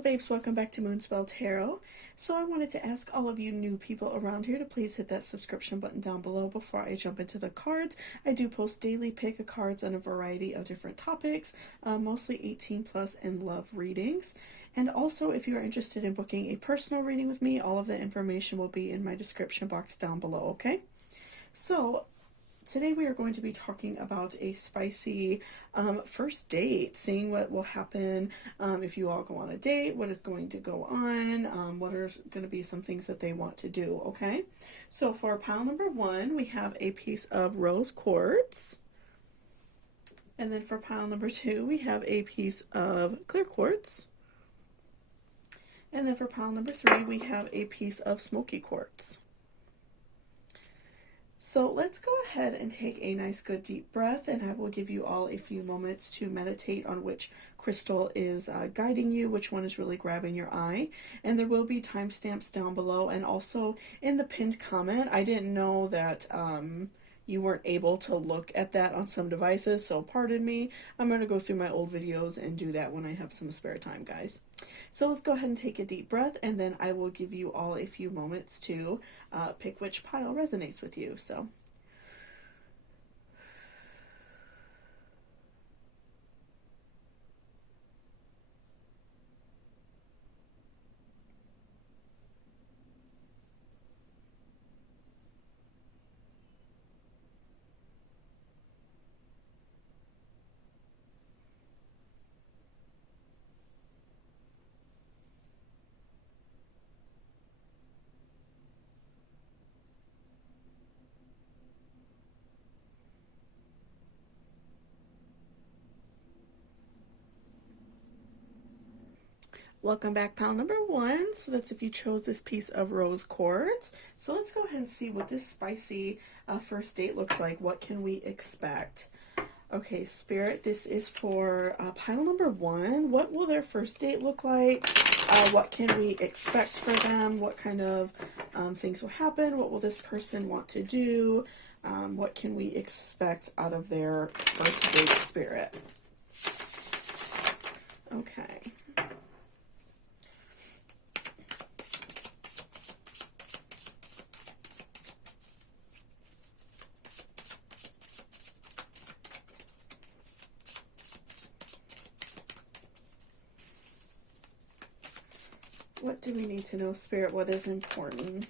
Hello babes, welcome back to Moonspell Tarot. So I wanted to ask all of you new people around here to please hit that subscription button down below before I jump into the cards. I do post daily pick cards on a variety of different topics, mostly 18 plus and love readings. And also, if you are interested in booking a personal reading with me, all of the information will be in my description box down below, okay? So today we are going to be talking about a spicy first date, seeing what will happen if you all go on a date, what is going to go on, what are going to be some things that they want to do, okay? So for pile number one, we have a piece of rose quartz. And then for pile number two, we have a piece of clear quartz. And then for pile number three, we have a piece of smoky quartz. So let's go ahead and take a nice good deep breath, and I will give you all a few moments to meditate on which crystal is guiding you, which one is really grabbing your eye. And there will be timestamps down below, and also in the pinned comment. I didn't know that you weren't able to look at that on some devices, so pardon me. I'm going to go through my old videos and do that when I have some spare time, guys. So let's go ahead and take a deep breath, and then I will give you all a few moments to pick which pile resonates with you. So welcome back, pile number one. So that's if you chose this piece of rose quartz. So let's go ahead and see what this spicy first date looks like. What can we expect? Okay, Spirit, this is for pile number one. What will their first date look like? What can we expect for them? What kind of things will happen? What will this person want to do? What can we expect out of their first date, Spirit? Okay. What do we need to know, Spirit? What is important?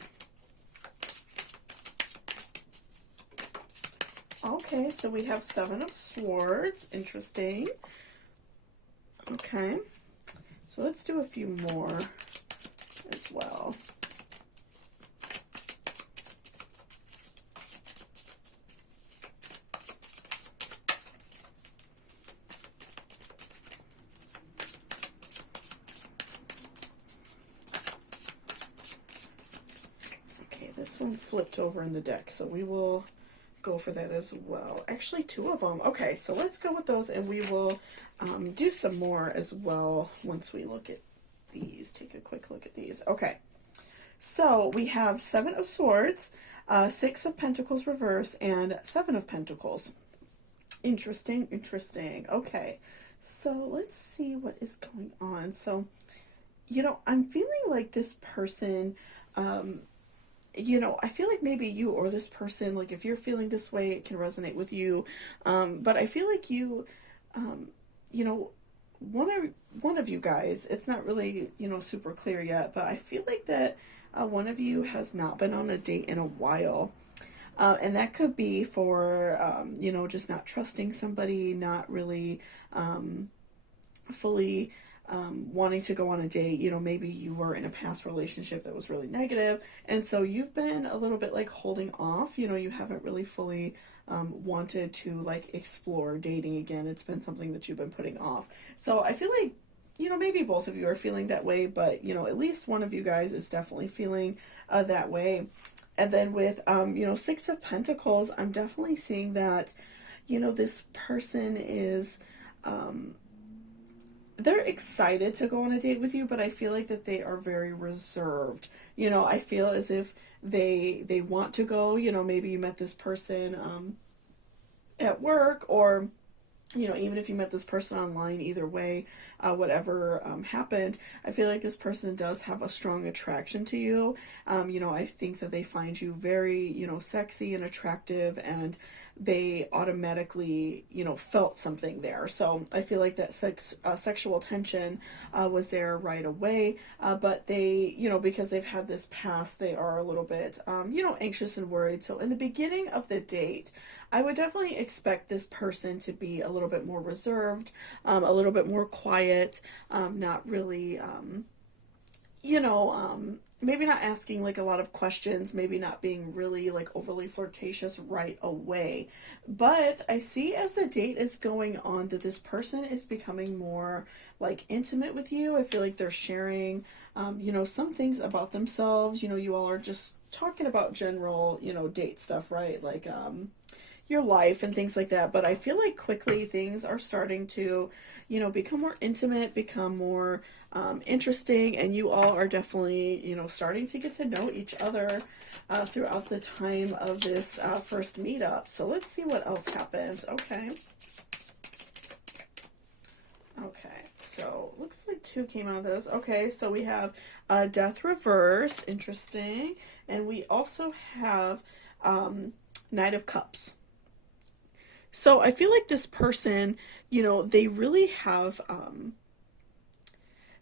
Okay, so we have Seven of Swords. Interesting. Okay. So let's do a few more as well. This one flipped over in the deck, so we will go for that as well. Actually, two of them. Okay, so let's go with those, and we will do some more as well once we look at these. Take a quick look at these. Okay, so we have Seven of Swords, Six of Pentacles reverse, and Seven of Pentacles. Interesting, interesting. Okay, so let's see what is going on. So, you know, I'm feeling like this person... you know, I feel like maybe you or this person, like if you're feeling this way, it can resonate with you. But I feel like you, you know, one of you guys, it's not really, you know, super clear yet, but I feel like that one of you has not been on a date in a while. And that could be for, you know, just not trusting somebody, not really fully... wanting to go on a date. You know, maybe you were in a past relationship that was really negative, and so you've been a little bit like holding off. You know, you haven't really fully wanted to like explore dating again. It's been something that you've been putting off. So I feel like, you know, maybe both of you are feeling that way, but you know, at least one of you guys is definitely feeling that way. And then with you know, Six of Pentacles, I'm definitely seeing that, you know, this person is they're excited to go on a date with you, but I feel like that they are very reserved. You know, I feel as if they want to go. You know, maybe you met this person at work, or you know, even if you met this person online, either way, whatever happened, I feel like this person does have a strong attraction to you. You know, I think that they find you very, you know, sexy and attractive, and they automatically, you know, felt something there. So I feel like that sexual tension was there right away. But they, you know, because they've had this past, they are a little bit, you know, anxious and worried. So in the beginning of the date, I would definitely expect this person to be a little bit more reserved, a little bit more quiet, not really, you know, maybe not asking like a lot of questions, maybe not being really like overly flirtatious right away. But I see as the date is going on that this person is becoming more like intimate with you. I feel like they're sharing, you know, some things about themselves. You know, you all are just talking about general, you know, date stuff, right? Like, your life and things like that. But I feel like quickly things are starting to, you know, become more intimate, become more interesting, and you all are definitely, you know, starting to get to know each other throughout the time of this first meetup. So let's see what else happens. Okay. Okay, so looks like 2 came out of this. Okay, so we have Death Reverse, interesting, and we also have Knight of Cups. So I feel like this person, you know, they really have,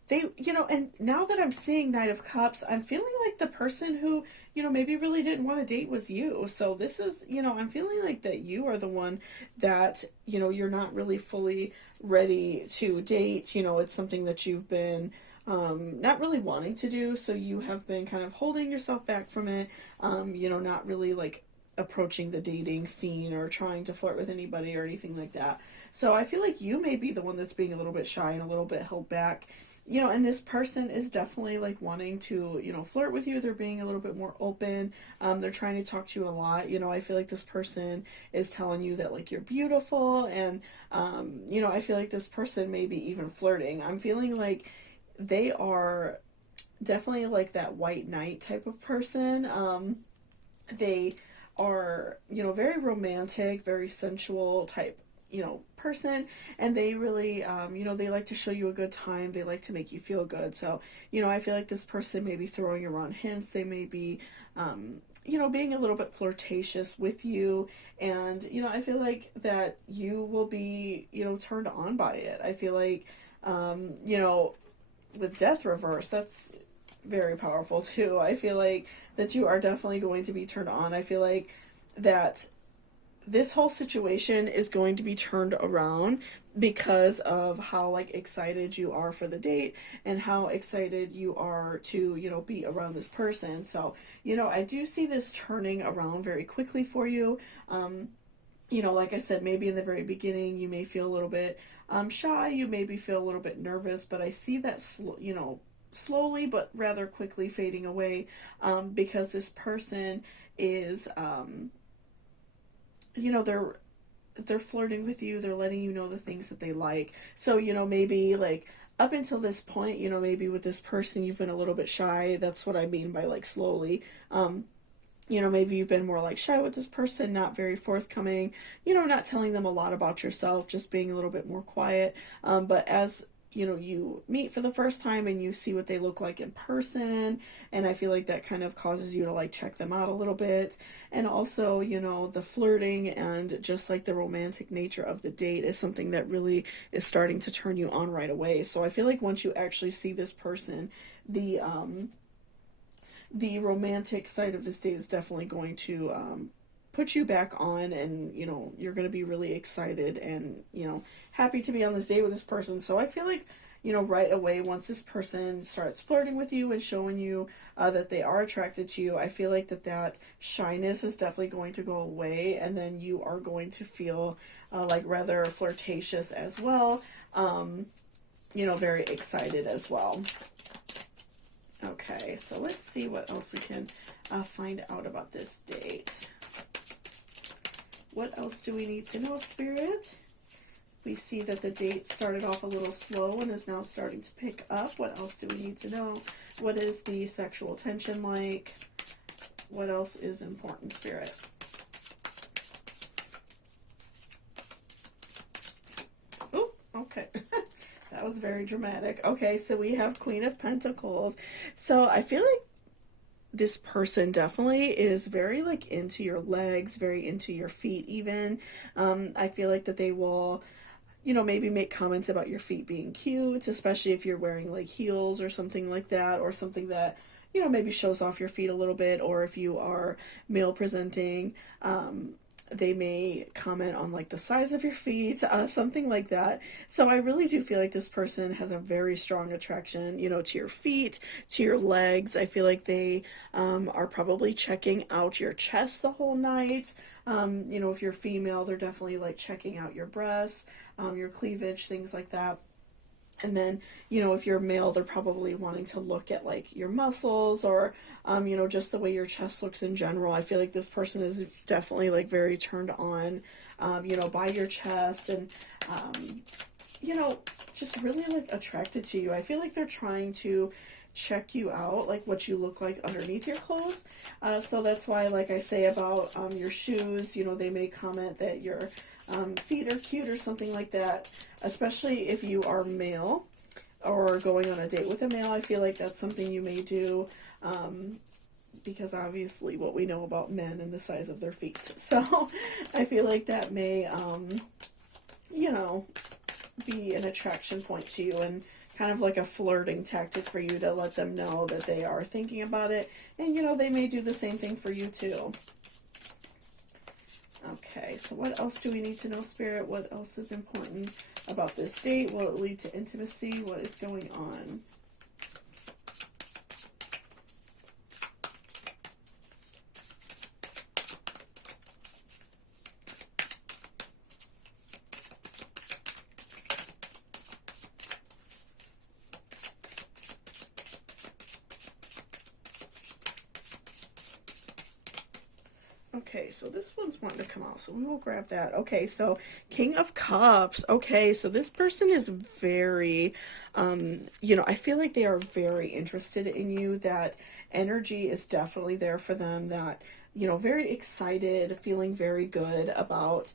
they, you know, and now that I'm seeing Knight of Cups, I'm feeling like the person who, you know, maybe really didn't want to date was you. So this is, you know, I'm feeling like that you are the one that, you know, you're not really fully ready to date. You know, it's something that you've been, not really wanting to do. So you have been kind of holding yourself back from it, you know, not really like approaching the dating scene or trying to flirt with anybody or anything like that. So I feel like you may be the one that's being a little bit shy and a little bit held back, you know, and this person is definitely like wanting to, you know, flirt with you. They're being a little bit more open. They're trying to talk to you a lot. You know, I feel like this person is telling you that like you're beautiful, and you know, I feel like this person may be even flirting. I'm feeling like they are definitely like that white knight type of person. They are, you know, very romantic, very sensual type, you know, person, and they really, you know, they like to show you a good time. They like to make you feel good. So, you know, I feel like this person may be throwing around hints. They may be, you know, being a little bit flirtatious with you, and, you know, I feel like that you will be, you know, turned on by it. I feel like, you know, with Death Reverse, that's very powerful too. I feel like that you are definitely going to be turned on. I feel like that this whole situation is going to be turned around because of how like excited you are for the date and how excited you are to, you know, be around this person. So, you know, I do see this turning around very quickly for you. You know, like I said, maybe in the very beginning you may feel a little bit shy, you maybe feel a little bit nervous, but I see that you know, slowly but rather quickly fading away, because this person is, you know, they're flirting with you, they're letting you know the things that they like. So, you know, maybe like up until this point, you know, maybe with this person you've been a little bit shy. That's what I mean by like slowly. You know, maybe you've been more like shy with this person, not very forthcoming, you know, not telling them a lot about yourself, just being a little bit more quiet. But as you know, you meet for the first time and you see what they look like in person, and I feel like that kind of causes you to like check them out a little bit. And also, you know, the flirting and just like the romantic nature of the date is something that really is starting to turn you on right away. So I feel like once you actually see this person, the romantic side of this date is definitely going to put you back on, and, you know, you're going to be really excited and, you know, happy to be on this date with this person. So I feel like, you know, right away, once this person starts flirting with you and showing you that they are attracted to you, I feel like that shyness is definitely going to go away, and then you are going to feel like rather flirtatious as well, you know, very excited as well. Okay, so let's see what else we can find out about this date. What else do we need to know, Spirit? We see that the date started off a little slow and is now starting to pick up. What else do we need to know? What is the sexual tension like? What else is important, Spirit? Oh, okay. That was very dramatic. Okay, so we have Queen of Pentacles. So I feel like this person definitely is very like into your legs, very into your feet even. I feel like that they will, you know, maybe make comments about your feet being cute, especially if you're wearing like heels or something like that, or something that, you know, maybe shows off your feet a little bit, or if you are male presenting, they may comment on like the size of your feet, something like that. So I really do feel like this person has a very strong attraction, you know, to your feet, to your legs. I feel like they are probably checking out your chest the whole night. You know, if you're female, they're definitely like checking out your breasts, your cleavage, things like that. And then, you know, if you're male, they're probably wanting to look at like your muscles, or, you know, just the way your chest looks in general. I feel like this person is definitely like very turned on, you know, by your chest, and, you know, just really like attracted to you. I feel like they're trying to check you out, like what you look like underneath your clothes. So that's why, like I say about your shoes, you know, they may comment that your feet are cute or something like that, especially if you are male or going on a date with a male. I feel like that's something you may do, because obviously what we know about men and the size of their feet. So I feel like that may, you know, be an attraction point to you, and kind of like a flirting tactic for you to let them know that they are thinking about it. And, you know, they may do the same thing for you too. Okay, so what else do we need to know, Spirit? What else is important about this date? Will it lead to intimacy? What is going on? Okay, so this one's wanting to come out, so we will grab that. Okay, so King of Cups. Okay, so this person is very, you know, I feel like they are very interested in you. That energy is definitely there for them. That, you know, very excited, feeling very good about,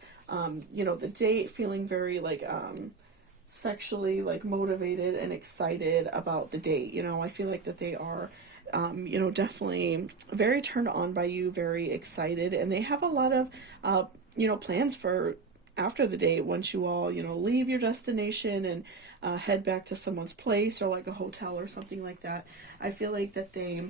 you know, the date, feeling very like, sexually like motivated and excited about the date. You know, I feel like that they are, you know, definitely very turned on by you, very excited, and they have a lot of, you know, plans for after the date, once you all, you know, leave your destination and head back to someone's place or like a hotel or something like that. I feel like that they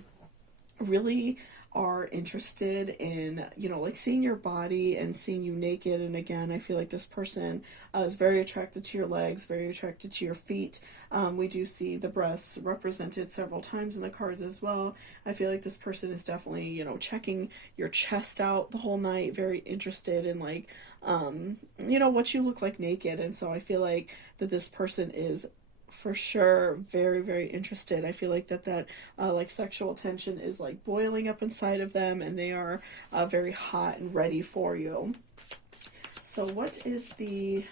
really are interested in, you know, like seeing your body and seeing you naked. And again, I feel like this person is very attracted to your legs, very attracted to your feet. We do see the breasts represented several times in the cards as well. I feel like this person is definitely, you know, checking your chest out the whole night, very interested in like, you know, what you look like naked. And so I feel like that this person is for sure very, very interested. I feel like that like sexual tension is like boiling up inside of them, and they are very hot and ready for you. So what is the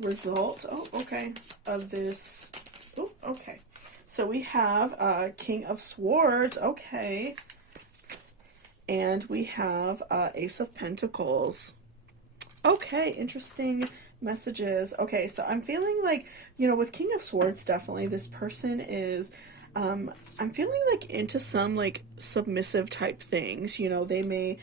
result, of this? Oh, okay. So we have King of Swords, okay, and we have Ace of Pentacles. Okay, interesting messages. Okay, so I'm feeling like, you know, with King of Swords, definitely this person is, I'm feeling like into some like submissive type things. You know, they may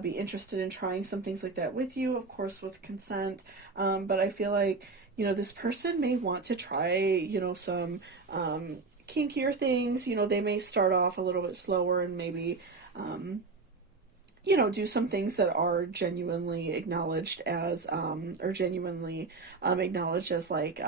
be interested in trying some things like that with you, of course, with consent. But I feel like, you know, this person may want to try, you know, some kinkier things. You know, they may start off a little bit slower and maybe, you know, do some things that are genuinely acknowledged as, like,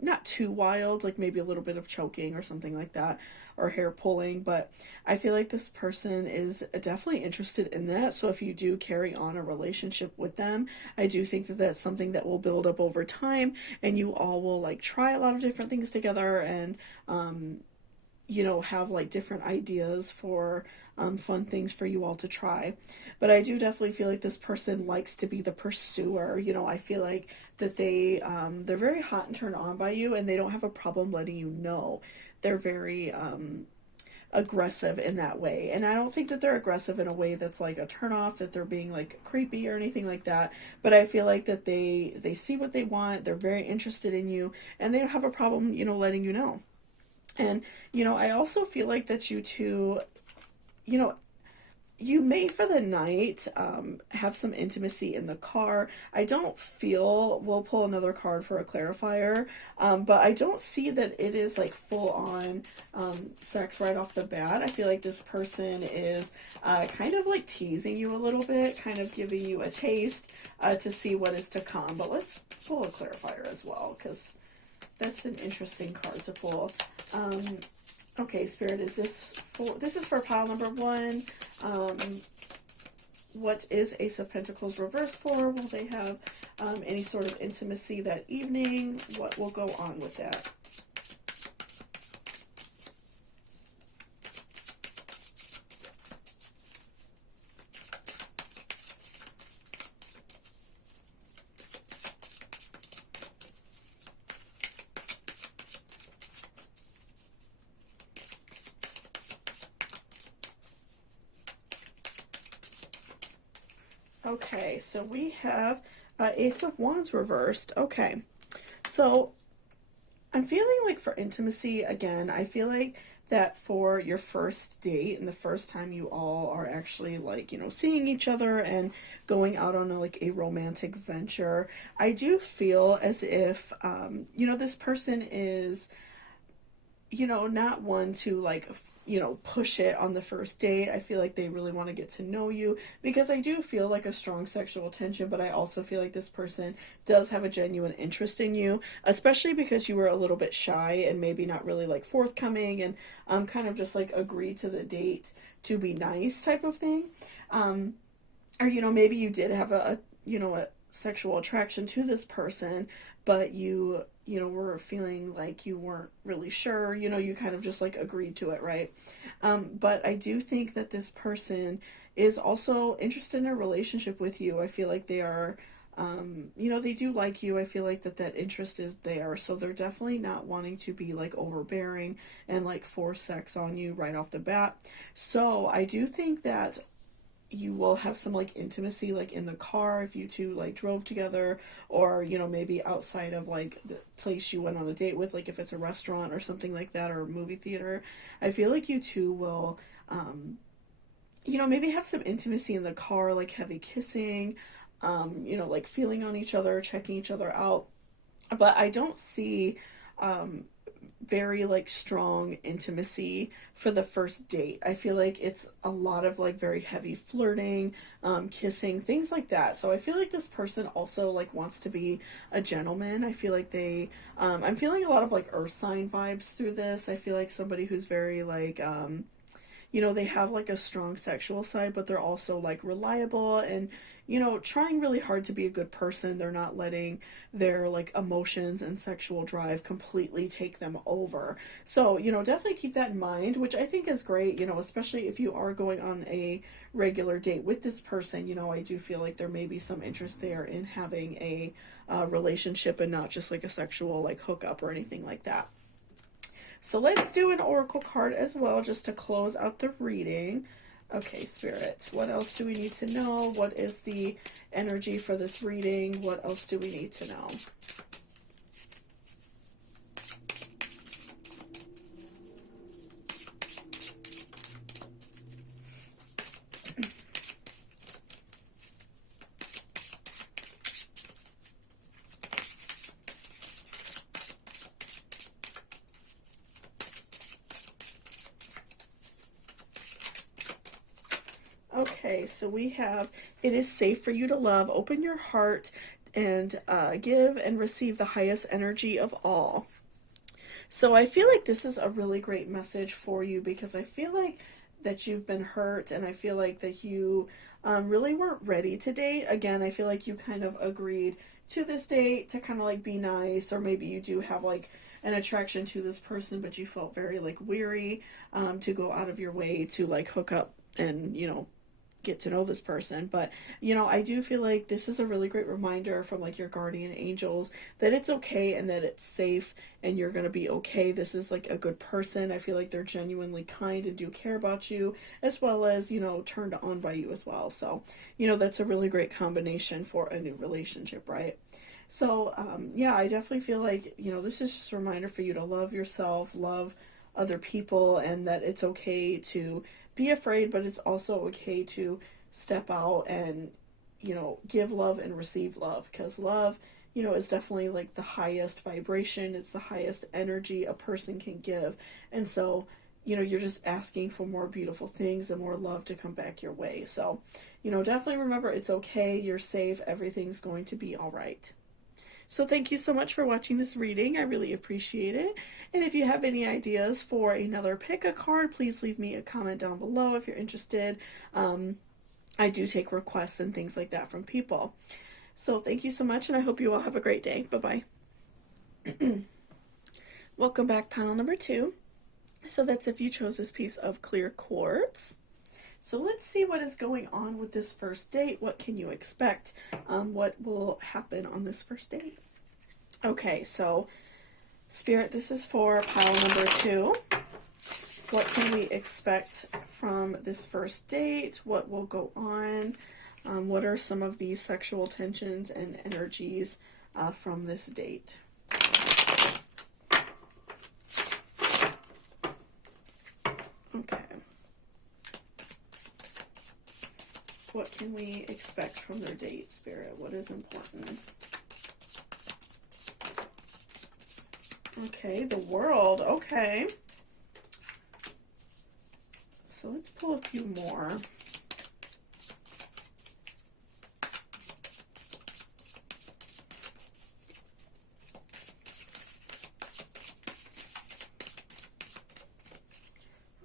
not too wild, like maybe a little bit of choking or something like that, or hair pulling. But I feel like this person is definitely interested in that. So if you do carry on a relationship with them, I do think that that's something that will build up over time, and you all will like try a lot of different things together, and, you know, have like different ideas for fun things for you all to try. But I do definitely feel like this person likes to be the pursuer. You know, I feel like that they're very hot and turned on by you, and they don't have a problem letting you know. They're very aggressive in that way. And I don't think that they're aggressive in a way that's like a turnoff, that they're being like creepy or anything like that. But I feel like that they see what they want, they're very interested in you, and they don't have a problem, letting you know. And, I also feel like that you two, you know, you may for the night have some intimacy in the car. I don't feel, we'll pull another card for a clarifier, but I don't see that it is like full on sex right off the bat. I feel like this person is kind of like teasing you a little bit, kind of giving you a taste to see what is to come. But let's pull a clarifier as well, because that's an interesting card to pull. Okay, Spirit, this is for pile number 1. What is Ace of Pentacles reverse for? Will they have any sort of intimacy that evening? What will go on with that? Okay, so we have Ace of Wands reversed. Okay, so I'm feeling like for intimacy, again, I feel like that for your first date and the first time you all are actually like, seeing each other and going out on like a romantic venture, I do feel as if, this person is, not one to like, push it on the first date. I feel like they really want to get to know you, because I do feel like a strong sexual tension, but I also feel like this person does have a genuine interest in you, especially because you were a little bit shy and maybe not really like forthcoming and kind of just like agreed to the date to be nice type of thing. Or, maybe you did have a sexual attraction to this person, but you were feeling like you weren't really sure, you kind of just like agreed to it, right? But I do think that this person is also interested in a relationship with you. I feel like they are, they do like you. I feel like that interest is there. So they're definitely not wanting to be like overbearing and like force sex on you right off the bat. So I do think that you will have some like intimacy like in the car if you two like drove together, or maybe outside of like the place you went on a date with, like if it's a restaurant or something like that, or a movie theater. I feel like you two will maybe have some intimacy in the car, like heavy kissing, like feeling on each other, checking each other out. But I don't see very like strong intimacy for the first date. I feel like it's a lot of like very heavy flirting, kissing, things like that. So I feel like this person also like wants to be a gentleman. I feel like they I'm feeling a lot of like earth sign vibes through this. I feel like somebody who's very like they have like a strong sexual side, but they're also like reliable and trying really hard to be a good person. They're not letting their like emotions and sexual drive completely take them over. So, definitely keep that in mind, which I think is great, especially if you are going on a regular date with this person. I do feel like there may be some interest there in having a relationship and not just like a sexual like hookup or anything like that. So let's do an oracle card as well, just to close out the reading. Okay, Spirit, what else do we need to know? What is the energy for this reading? What else do we need to know? Okay, so we have, it is safe for you to love. Open your heart and give and receive the highest energy of all. So I feel like this is a really great message for you, because I feel like that you've been hurt, and I feel like that you really weren't ready to date. Again, I feel like you kind of agreed to this date to kind of like be nice, or maybe you do have like an attraction to this person, but you felt very like weary to go out of your way to like hook up and get to know this person. But, you know, I do feel like this is a really great reminder from like your guardian angels that it's okay and that it's safe and you're going to be okay. This is like a good person. I feel like they're genuinely kind and do care about you, as well as, you know, turned on by you as well. So, you know, that's a really great combination for a new relationship, right? So, yeah, I definitely feel like, you know, this is just a reminder for you to love yourself, love other people, and that it's okay to be afraid, but it's also okay to step out and, you know, give love and receive love, because love, you know, is definitely like the highest vibration. It's the highest energy a person can give. And so, you know, you're just asking for more beautiful things and more love to come back your way. So, you know, definitely remember it's okay. You're safe. Everything's going to be all right. So thank you so much for watching this reading. I really appreciate it. And if you have any ideas for another pick a card, please leave me a comment down below if you're interested. I do take requests and things like that from people. So thank you so much, and I hope you all have a great day. Bye-bye. Welcome back, pile number 2. So that's if you chose this piece of clear quartz. So let's see what is going on with this first date. What can you expect? What will happen on this first date? Okay, so Spirit, this is for pile number 2. What can we expect from this first date? What will go on? What are some of the sexual tensions and energies from this date? Okay. What can we expect from their date, Spirit? What is important? Okay, the World. Okay. So let's pull a few more.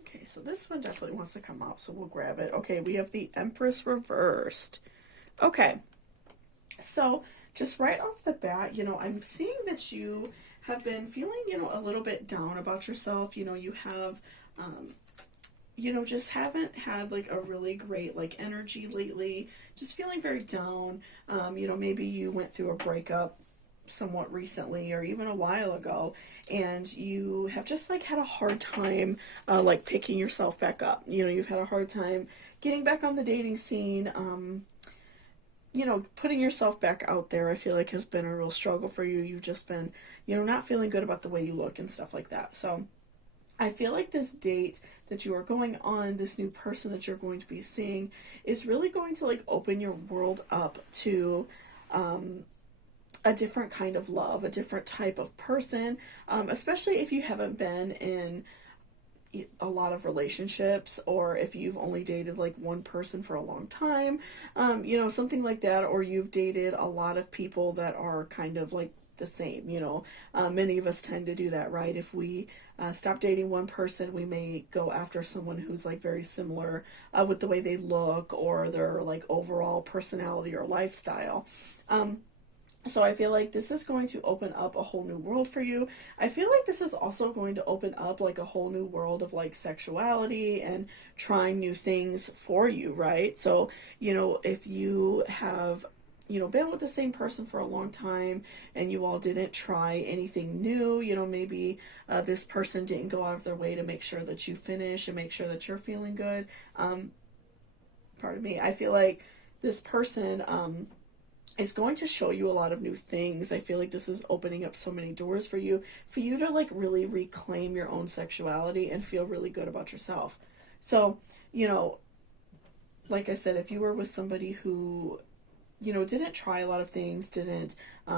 Okay, so this one definitely wants to come out, so we'll grab it. Okay, we have the Empress reversed. Okay, so just right off the bat, you know, I'm seeing that you have been feeling, you know, a little bit down about yourself. You know, you have, you know, just haven't had like a really great like energy lately, just feeling very down. You know, maybe you went through a breakup somewhat recently or even a while ago, and you have just like had a hard time like picking yourself back up. You know, you've had a hard time getting back on the dating scene. You know, putting yourself back out there, I feel like has been a real struggle for you. You've just been, you know, not feeling good about the way you look and stuff like that. So I feel like this date that you are going on, this new person that you're going to be seeing, is really going to like open your world up to a different kind of love, a different type of person, especially if you haven't been in a lot of relationships, or if you've only dated like one person for a long time, you know, something like that, or you've dated a lot of people that are kind of like the same, you know. Many of us tend to do that, right? If we stop dating one person, we may go after someone who's like very similar with the way they look or their like overall personality or lifestyle. So I feel like this is going to open up a whole new world for you. I feel like this is also going to open up like a whole new world of like sexuality and trying new things for you, right? So, you know, if you have, you know, been with the same person for a long time and you all didn't try anything new, you know, maybe this person didn't go out of their way to make sure that you finish and make sure that you're feeling good. Pardon me. I feel like this person, is going to show you a lot of new things. I feel like this is opening up so many doors for you to like really reclaim your own sexuality and feel really good about yourself. So, you know, like I said, if you were with somebody who, you know, didn't try a lot of things, didn't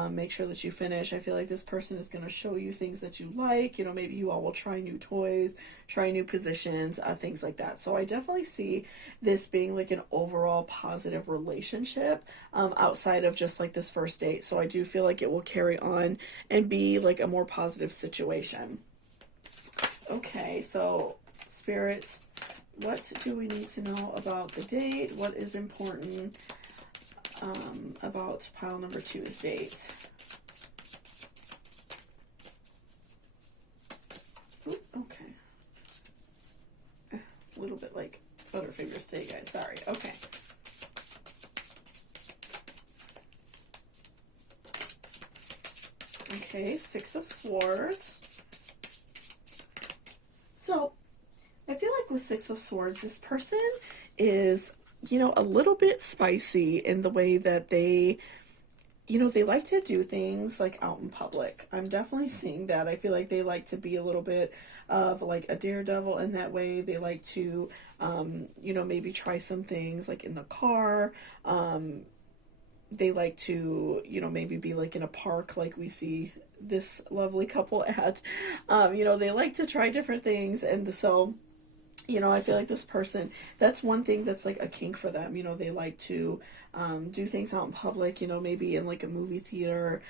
make sure that you finish, I feel like this person is going to show you things that you like. You know, maybe you all will try new toys, try new positions, things like that. So I definitely see this being like an overall positive relationship outside of just like this first date. So I do feel like it will carry on and be like a more positive situation. Okay, so Spirit, what do we need to know about the date? What is important about pile number 2's date? Ooh, okay. A little bit like Butterfingers today, guys. Sorry. Okay. Okay, Six of Swords. So, I feel like with Six of Swords, this person is, you know, a little bit spicy in the way that they, you know, they like to do things like out in public. I'm definitely seeing that. I feel like they like to be a little bit of like a daredevil in that way. They like to, you know, maybe try some things like in the car. They like to, you know, maybe be like in a park like we see this lovely couple at. You know, they like to try different things. And so, you know, I feel like this person, that's one thing that's like a kink for them. You know, they like to do things out in public, you know, maybe in like a movie theater,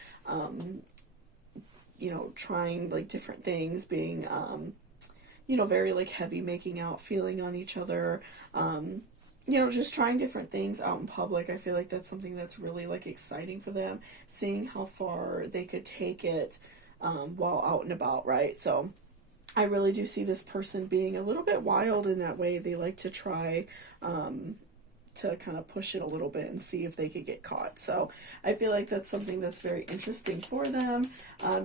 you know, trying like different things, being, you know, very like heavy, making out, feeling on each other, you know, just trying different things out in public. I feel like that's something that's really like exciting for them, seeing how far they could take it while out and about, right? So I really do see this person being a little bit wild in that way. They like to try to kind of push it a little bit and see if they could get caught. So I feel like that's something that's very interesting for them.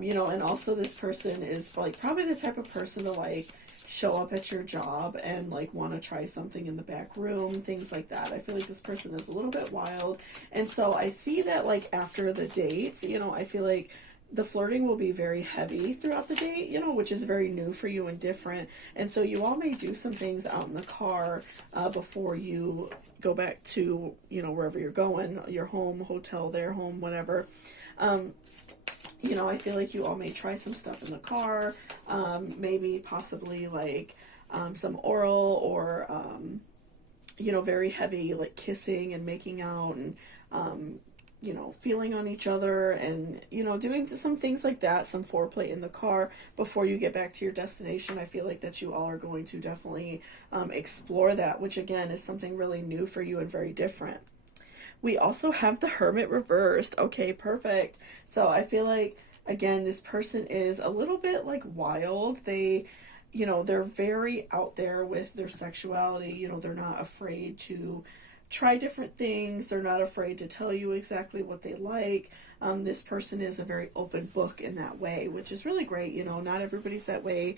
You know, and also this person is like probably the type of person to like show up at your job and like want to try something in the back room, things like that. I feel like this person is a little bit wild. And so I see that like after the date, you know, I feel like the flirting will be very heavy throughout the date, you know, which is very new for you and different. And so you all may do some things out in the car before you go back to, you know, wherever you're going, your home, hotel, their home, whatever. You know, I feel like you all may try some stuff in the car, maybe possibly like some oral or, you know, very heavy like kissing and making out and, you know, feeling on each other and, you know, doing some things like that, some foreplay in the car before you get back to your destination. I feel like that you all are going to definitely explore that, which again is something really new for you and very different. We also have the Hermit reversed. Okay, perfect. So I feel like, again, this person is a little bit like wild. They, you know, they're very out there with their sexuality. You know, they're not afraid to try different things. They're not afraid to tell you exactly what they like. This person is a very open book in that way, which is really great. You know, not everybody's that way.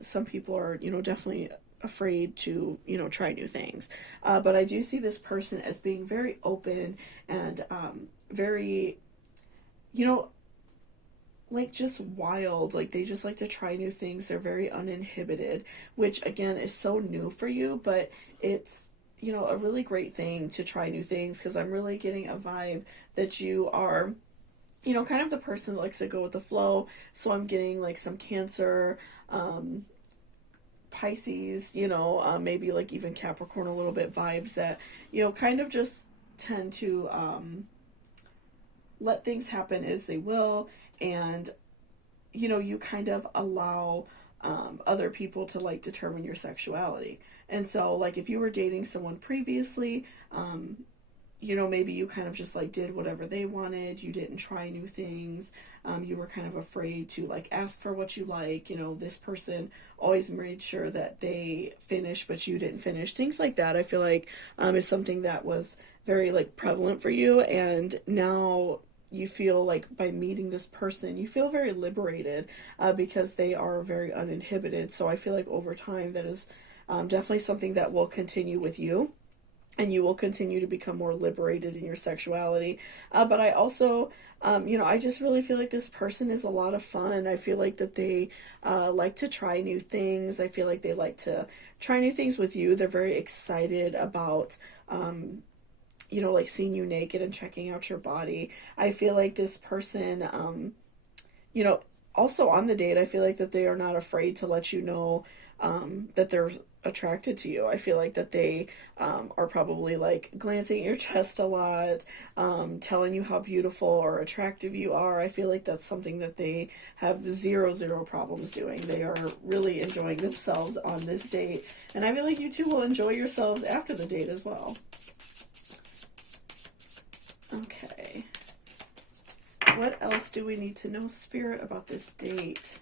Some people are, you know, definitely afraid to, you know, try new things. But I do see this person as being very open and very, you know, like just wild. Like they just like to try new things. They're very uninhibited, which again is so new for you, but it's, you know, a really great thing to try new things, because I'm really getting a vibe that you are, you know, kind of the person that likes to go with the flow. So I'm getting like some Cancer, Pisces, you know, maybe like even Capricorn a little bit vibes that, you know, kind of just tend to let things happen as they will, and, you know, you kind of allow other people to like determine your sexuality. And so like if you were dating someone previously, you know, maybe you kind of just like did whatever they wanted. You didn't try new things. You were kind of afraid to like ask for what you like. You know, this person always made sure that they finished, but you didn't finish. Things like that, I feel like, is something that was very like prevalent for you. And now you feel like by meeting this person, you feel very liberated because they are very uninhibited. So I feel like over time that is definitely something that will continue with you, and you will continue to become more liberated in your sexuality. But I also, you know, I just really feel like this person is a lot of fun. I feel like that they like to try new things. I feel like they like to try new things with you. They're very excited about, you know, like seeing you naked and checking out your body. I feel like this person, you know, also on the date, I feel like that they are not afraid to let you know that they're attracted to you. I feel like that they are probably like glancing at your chest a lot, telling you how beautiful or attractive you are. I feel like that's something that they have zero problems doing. They are really enjoying themselves on this date, and I feel like you two will enjoy yourselves after the date as well. Okay, what else do we need to know, Spirit, about this date?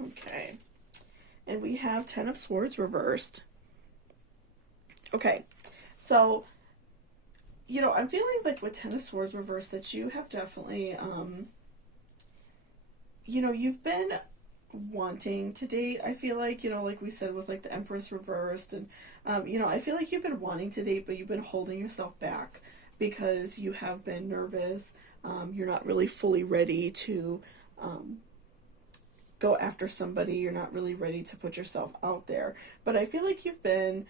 Okay. And we have Ten of Swords reversed. Okay. So, you know, I'm feeling like with Ten of Swords reversed that you have definitely, you know, you've been wanting to date. I feel like, you know, like we said with like the Empress reversed, and you know, I feel like you've been wanting to date, but you've been holding yourself back because you have been nervous. You're not really fully ready to go after somebody. You're not really ready to put yourself out there. But I feel like you've been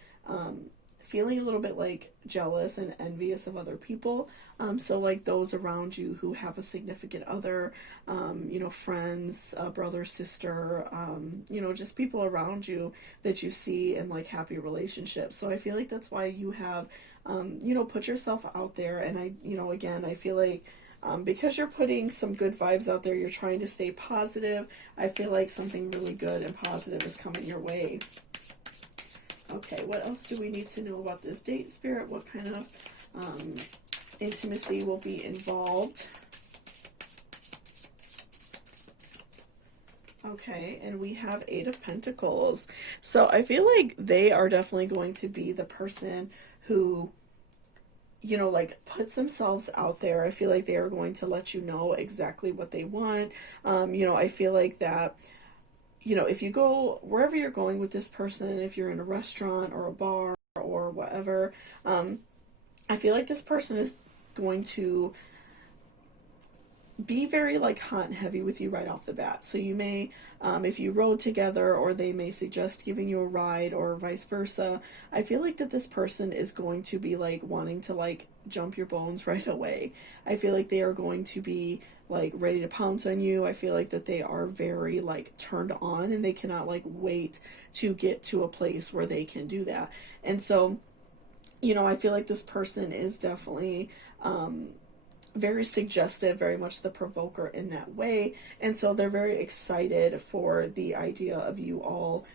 feeling a little bit like jealous and envious of other people. So like those around you who have a significant other, you know, friends, brother, sister, you know, just people around you that you see in like happy relationships. So I feel like that's why you have, you know, put yourself out there. And I, you know, again, I feel like because you're putting some good vibes out there, you're trying to stay positive. I feel like something really good and positive is coming your way. Okay, what else do we need to know about this date, Spirit? What kind of intimacy will be involved? Okay, and we have Eight of Pentacles. So I feel like they are definitely going to be the person who, you know, like puts themselves out there. I feel like they are going to let you know exactly what they want. You know, I feel like that, you know, if you go wherever you're going with this person, if you're in a restaurant or a bar or whatever, I feel like this person is going to be very like hot and heavy with you right off the bat. So you may, if you rode together, or they may suggest giving you a ride or vice versa, I feel like that this person is going to be like wanting to like jump your bones right away. I feel like they are going to be like ready to pounce on you. I feel like that they are very like turned on, and they cannot like wait to get to a place where they can do that. And so, you know, I feel like this person is definitely very suggestive, very much the provoker in that way. And so they're very excited for the idea of you all,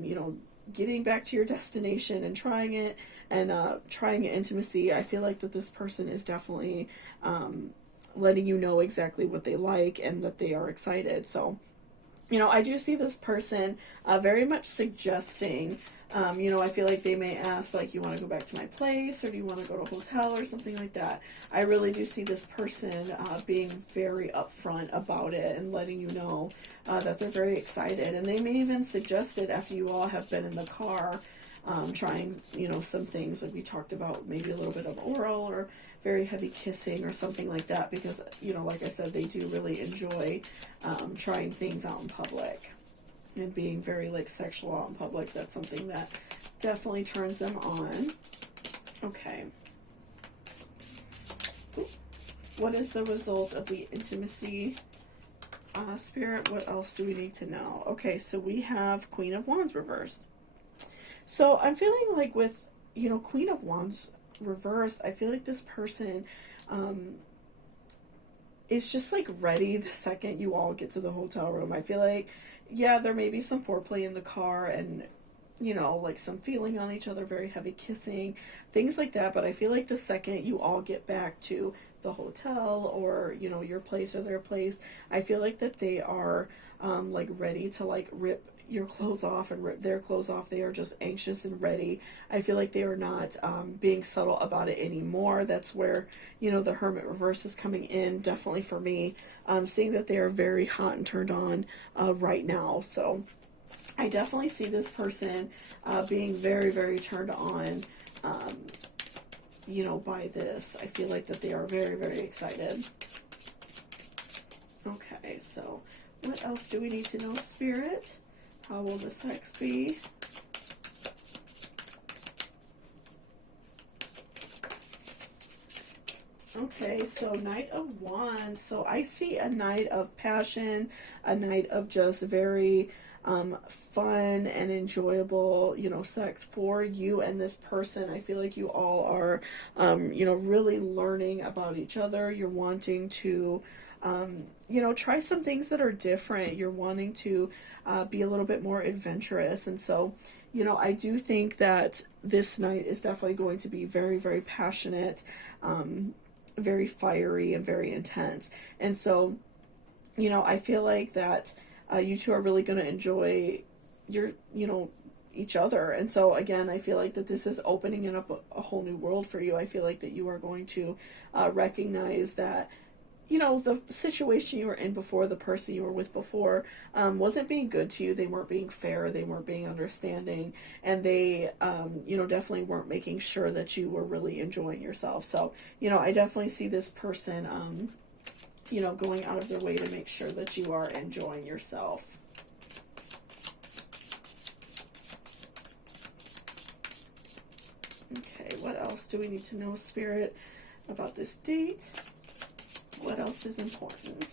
you know, getting back to your destination and trying it, and trying intimacy. I feel like that this person is definitely letting you know exactly what they like and that they are excited. So, you know, I do see this person very much suggesting, you know, I feel like they may ask, like, you want to go back to my place, or do you want to go to a hotel or something like that. I really do see this person being very upfront about it and letting you know that they're very excited. And they may even suggest it after you all have been in the car trying, you know, some things that we talked about, maybe a little bit of oral or very heavy kissing or something like that, because, you know, like I said, they do really enjoy trying things out in public and being very like sexual out in public. That's something that definitely turns them on. Okay. What is the result of the intimacy, Spirit? What else do we need to know? Okay, so we have Queen of Wands reversed. So I'm feeling like with, you know, Queen of Wands reversed, I feel like this person is just like ready the second you all get to the hotel room. I feel like, yeah, there may be some foreplay in the car and, you know, like some feeling on each other, very heavy kissing, things like that. But I feel like the second you all get back to the hotel, or, you know, your place or their place, I feel like that they are like ready to like rip your clothes off and rip their clothes off. They are just anxious and ready. I feel like they are not being subtle about it anymore. That's where, you know, the Hermit reverse is coming in, definitely for me. Seeing that they are very hot and turned on right now. So I definitely see this person being very, very turned on, you know, by this. I feel like that they are very, very excited. Okay, so what else do we need to know, Spirit? How will the sex be? Okay, so Knight of Wands. So I see a night of passion, a night of just very fun and enjoyable, you know, sex for you and this person. I feel like you all are, you know, really learning about each other. You're wanting to, you know, try some things that are different. You're wanting to be a little bit more adventurous. And so, you know, I do think that this night is definitely going to be very, very passionate, very fiery and very intense. And so, you know, I feel like that you two are really going to enjoy your, each other. And so again, I feel like that this is opening up a whole new world for you. I feel like that you are going to recognize that, the situation you were in before, the person you were with before, wasn't being good to you. They weren't being fair. They weren't being understanding. And they, definitely weren't making sure that you were really enjoying yourself. So, I definitely see this person, going out of their way to make sure that you are enjoying yourself. Okay, what else do we need to know, Spirit, about this date? What else is important?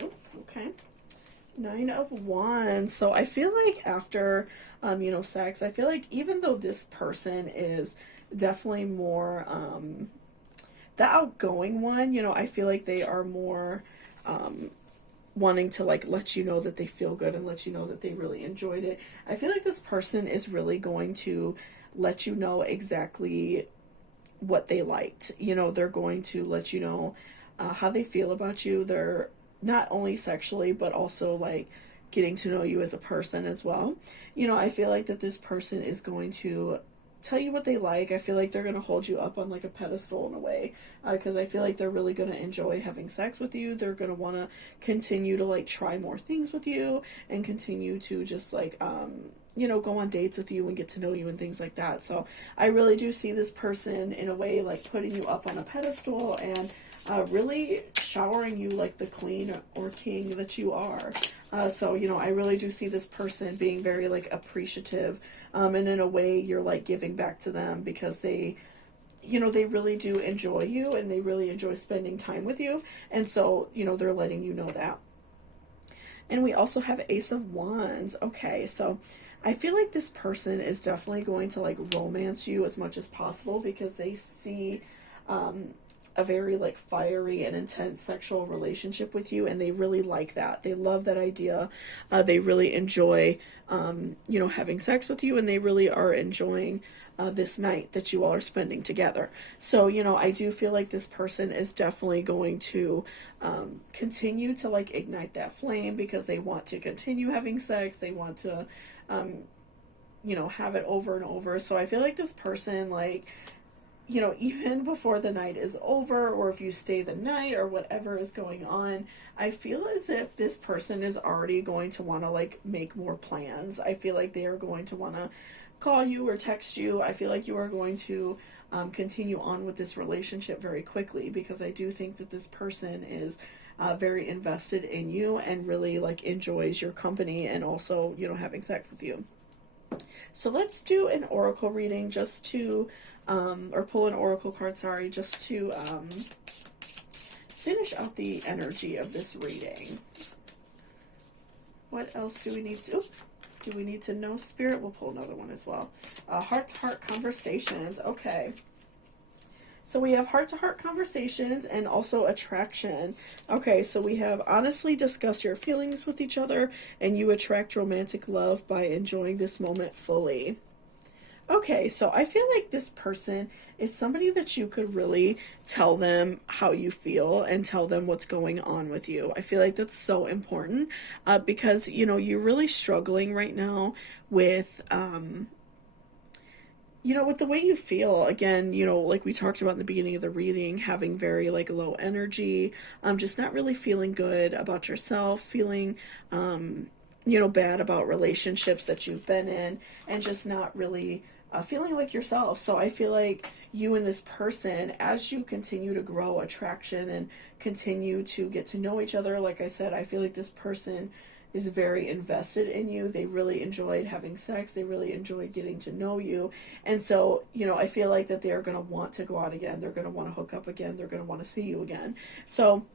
Oh, okay. 9 of Wands. So I feel like after, sex, I feel like even though this person is definitely more, the outgoing one, I feel like they are more, wanting to like let you know that they feel good and let you know that they really enjoyed it. I feel like this person is really going to let you know exactly what they liked. They're going to let you know how they feel about you. They're not only sexually, but also like getting to know you as a person as well. I feel like that this person is going to tell you what they like. I feel like they're going to hold you up on like a pedestal in a way, because I feel like they're really going to enjoy having sex with you. They're going to want to continue to like try more things with you and continue to just like, go on dates with you and get to know you and things like that. So I really do see this person in a way like putting you up on a pedestal and really showering you like the queen or king that you are. So, I really do see this person being very like appreciative, and in a way you're like giving back to them because they really do enjoy you and they really enjoy spending time with you. And so, they're letting you know that. And we also have Ace of Wands. Okay, so I feel like this person is definitely going to like romance you as much as possible because they see a very like fiery and intense sexual relationship with you, and they really like that. They love that idea. They really enjoy having sex with you, and they really are enjoying this night that you all are spending together. So, I do feel like this person is definitely going to continue to like ignite that flame because they want to continue having sex. They want to, have it over and over. So I feel like this person, like, even before the night is over, or if you stay the night or whatever is going on, I feel as if this person is already going to want to like make more plans. I feel like they are going to want to call you or text you. I feel like you are going to continue on with this relationship very quickly because I do think that this person is very invested in you and really like enjoys your company and also, having sex with you. So let's do an oracle reading just to, or pull an oracle card, sorry, just to finish out the energy of this reading. What else do we need to... Do we need to know, Spirit? We'll pull another one as well. Heart-to-heart conversations. Okay. So we have heart-to-heart conversations and also attraction. Okay, so we have honestly discuss your feelings with each other and you attract romantic love by enjoying this moment fully. Okay, so I feel like this person is somebody that you could really tell them how you feel and tell them what's going on with you. I feel like that's so important because, you're really struggling right now with, with the way you feel. Again, like we talked about in the beginning of the reading, having very like low energy, just not really feeling good about yourself, feeling, bad about relationships that you've been in, and just not really feeling like yourself. So I feel like you and this person, as you continue to grow attraction and continue to get to know each other, like I said, I feel like this person is very invested in you. They really enjoyed having sex. They really enjoyed getting to know you. And so, I feel like that they're going to want to go out again. They're going to want to hook up again. They're going to want to see you again. So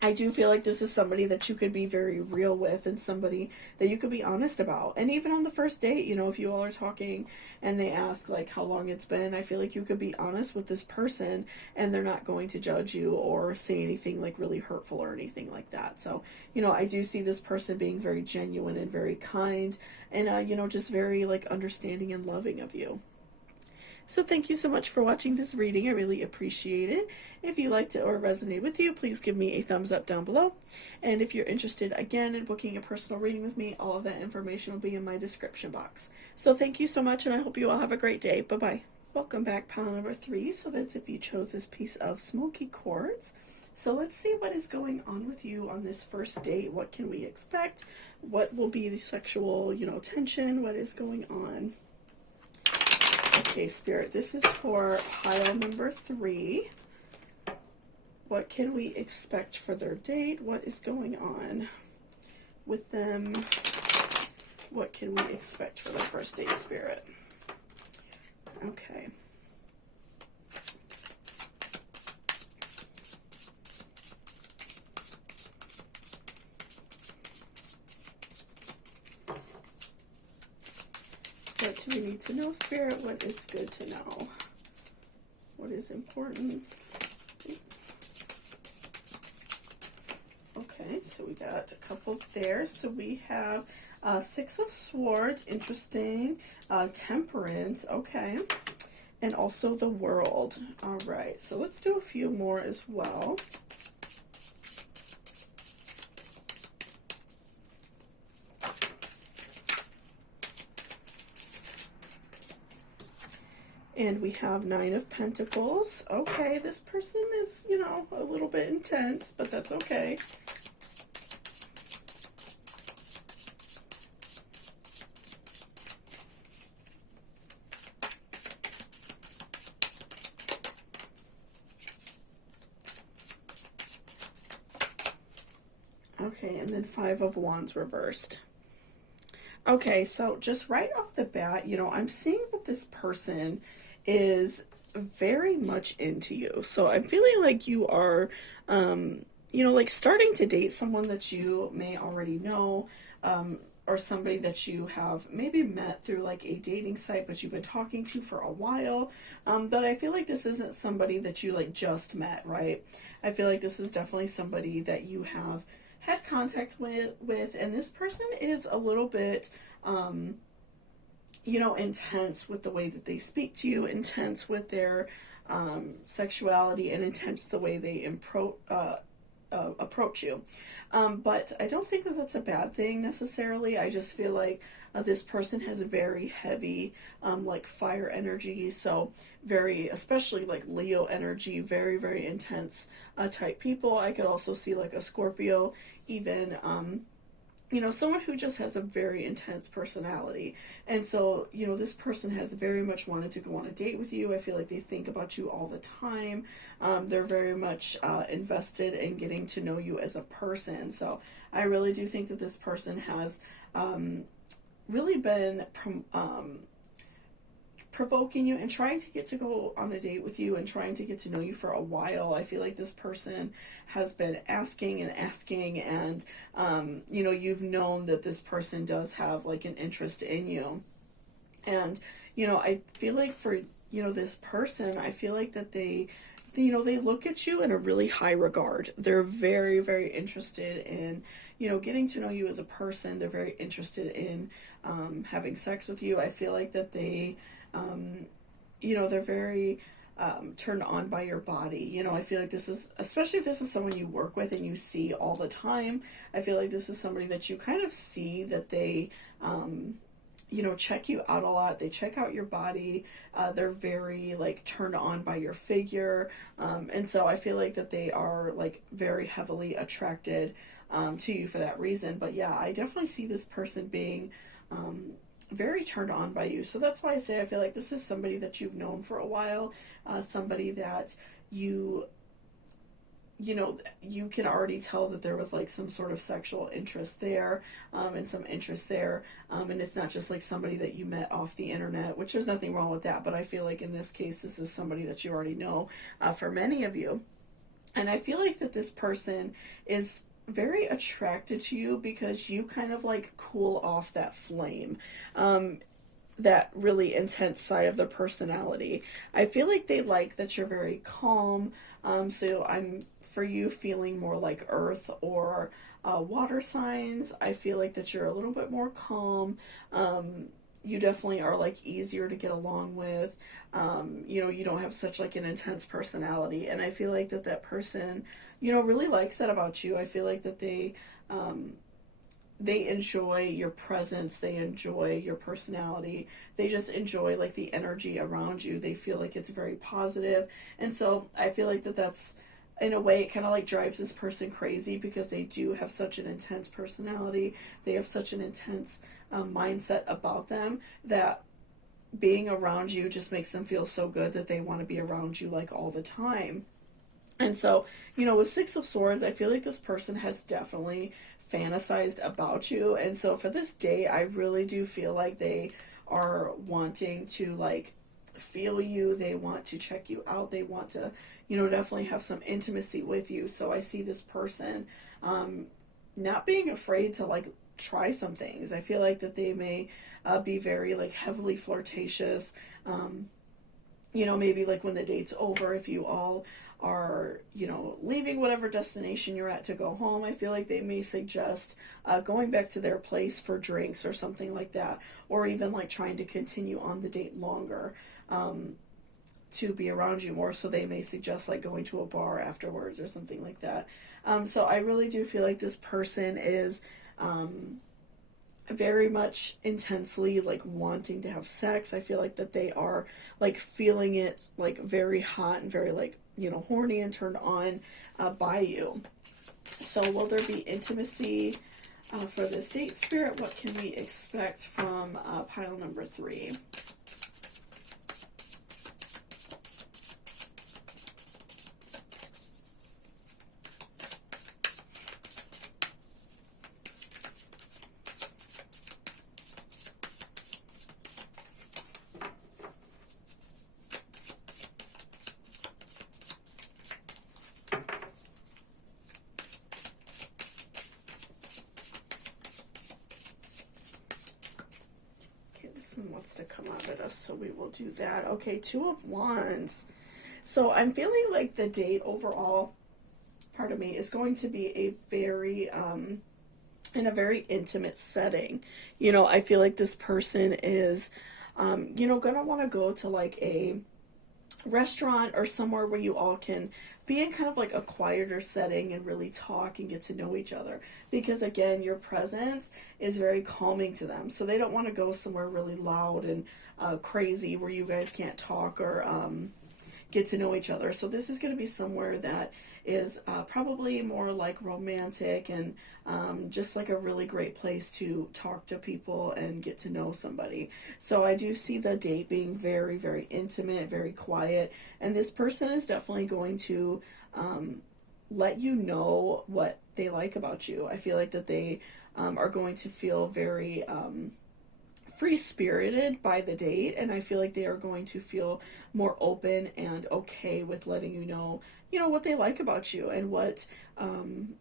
I do feel like this is somebody that you could be very real with and somebody that you could be honest about. And even on the first date, if you all are talking and they ask like how long it's been, I feel like you could be honest with this person and they're not going to judge you or say anything like really hurtful or anything like that. So, I do see this person being very genuine and very kind and, just very like understanding and loving of you. So thank you so much for watching this reading. I really appreciate it. If you liked it or resonate with you, please give me a thumbs up down below. And if you're interested again in booking a personal reading with me, all of that information will be in my description box. So thank you so much, and I hope you all have a great day. Bye-bye. Welcome back, pile number 3. So that's if you chose this piece of smoky quartz. So let's see what is going on with you on this first date. What can we expect? What will be the sexual, tension? What is going on? Okay, Spirit, this is for pile number 3. What can we expect for their date? What is going on with them? What can we expect for their first date, Spirit? Okay. What do we need to know, Spirit? What is good to know? What is important? Okay, so we got a couple there. So we have 6 of Swords, interesting. Temperance, okay. And also the World. All right, so let's do a few more as well. And we have 9 of Pentacles. Okay, this person is, a little bit intense, but that's okay. Okay, and then 5 of Wands reversed. Okay, so just right off the bat, I'm seeing that this person is very much into you. So I'm feeling like you are, like starting to date someone that you may already know, or somebody that you have maybe met through like a dating site, but you've been talking to for a while. But I feel like this isn't somebody that you like just met, right? I feel like this is definitely somebody that you have had contact with, and this person is a little bit, intense with the way that they speak to you, intense with their sexuality, and intense the way they approach you. But I don't think that that's a bad thing necessarily. I just feel like this person has a very heavy, like fire energy, so very, especially like Leo energy, very, very intense type people. I could also see like a Scorpio, even, someone who just has a very intense personality. And so, this person has very much wanted to go on a date with you. I feel like they think about you all the time. They're very much invested in getting to know you as a person. So I really do think that this person has really been provoking you and trying to get to go on a date with you and trying to get to know you for a while. I feel like this person has been asking and you've known that this person does have like an interest in you. And I feel like for this person, I feel like that they look at you in a really high regard. They're very, very interested in getting to know you as a person. They're very interested in having sex with you. I feel like that they they're very turned on by your body. I feel like this is, especially if this is someone you work with and you see all the time, I feel like this is somebody that you kind of see that they, check you out a lot. They check out your body. They're very like turned on by your figure. And so I feel like that they are like very heavily attracted to you for that reason. But yeah, I definitely see this person being very turned on by you. So that's why I say I feel like this is somebody that you've known for a while, somebody that you can already tell that there was like some sort of sexual interest there, and some interest there, and it's not just like somebody that you met off the internet, which there's nothing wrong with that, but I feel like in this case this is somebody that you already know, for many of you. And I feel like that this person is very attracted to you because you kind of like cool off that flame, that really intense side of their personality. I feel like they like that you're very calm. So I'm, for you, feeling more like earth or water signs. I feel like that you're a little bit more calm. you definitely are like easier to get along with. You know, you don't have such like an intense personality, and I feel like that person, you know, really likes that about you. I feel like that they enjoy your presence, they enjoy your personality, they just enjoy like the energy around you. They feel like it's very positive, and so I feel like that's, in a way, it kind of like drives this person crazy, because they do have such an intense personality, they have such an intense mindset about them, that being around you just makes them feel so good that they want to be around you like all the time. And so, you know, with Six of Swords, I feel like this person has definitely fantasized about you. And so for this date, I really do feel like they are wanting to like feel you. They want to check you out. They want to, you know, definitely have some intimacy with you. So I see this person not being afraid to like try some things. I feel like that they may be very like heavily flirtatious. You know, maybe like when the date's over, if you all are, you know, leaving whatever destination you're at to go home, I feel like they may suggest going back to their place for drinks or something like that, or even like trying to continue on the date longer to be around you more. So they may suggest like going to a bar afterwards or something like that. So I really do feel like this person is very much intensely like wanting to have sex. I feel like that they are like feeling it like very hot and very like, you know, horny and turned on by you. So will there be intimacy for this date, Spirit? What can we expect from pile number 3? Wants to come out at us, so we will do that. Okay, Two of Wands. So I'm feeling like the date overall, part of me, is going to be a very in a very intimate setting. You know, I feel like this person is you know, gonna want to go to like a restaurant or somewhere where you all can be in kind of like a quieter setting and really talk and get to know each other, because again, your presence is very calming to them. So they don't want to go somewhere really loud and crazy where you guys can't talk or get to know each other. So this is going to be somewhere that is probably more like romantic and just like a really great place to talk to people and get to know somebody. So I do see the date being very, very intimate, very quiet, and this person is definitely going to let you know what they like about you. I feel like that they are going to feel very free-spirited by the date, and I feel like they are going to feel more open and okay with letting you know what they like about you and what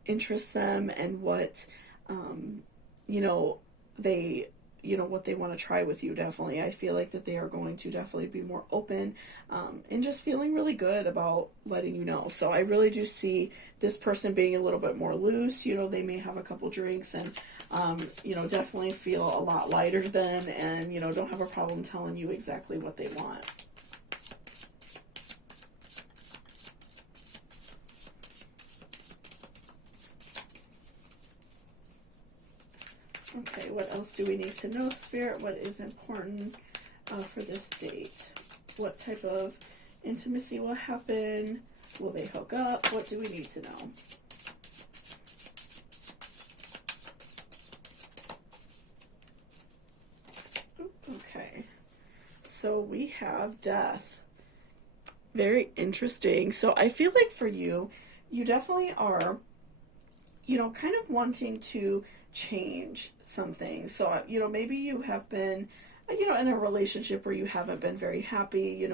interests them and what they what they want to try with you. Definitely, I feel like that they are going to definitely be more open and just feeling really good about letting you know. So I really do see this person being a little bit more loose. They may have a couple drinks and definitely feel a lot lighter then, and don't have a problem telling you exactly what they want. Okay, what else do we need to know, Spirit? What is important for this date? What type of intimacy will happen? Will they hook up? What do we need to know? Okay, so we have Death. Very interesting. So I feel like for you, you definitely are, kind of wanting to change something. So, maybe you have been, in a relationship where you haven't been very happy,